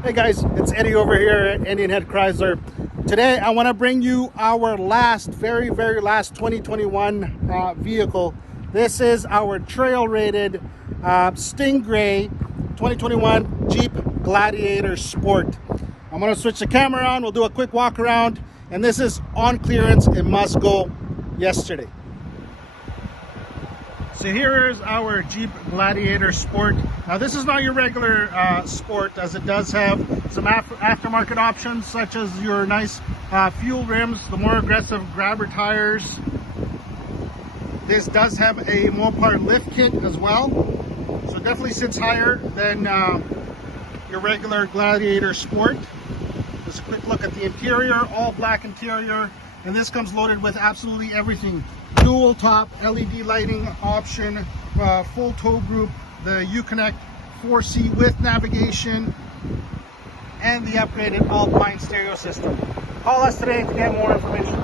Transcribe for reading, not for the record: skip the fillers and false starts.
Hey guys, it's Eddie over here at Indian Head Chrysler. Today I want to bring you our very last 2021 vehicle. This is our trail rated Stingray 2021 Jeep Gladiator Sport. I'm going to switch the camera on, we'll do a quick walk around, and this is on clearance. It must go yesterday. So here is our Jeep Gladiator Sport. Now this is not your regular Sport, as it does have some aftermarket options, such as your nice fuel rims, the more aggressive grabber tires. This does have a Mopar lift kit as well, so it definitely sits higher than your regular Gladiator Sport. Just a quick look at the interior, all black interior, and this comes loaded with absolutely everything. Dual top LED lighting option, full tow group, the Uconnect 4C with navigation, and the upgraded Alpine stereo system. Call us today to get more information.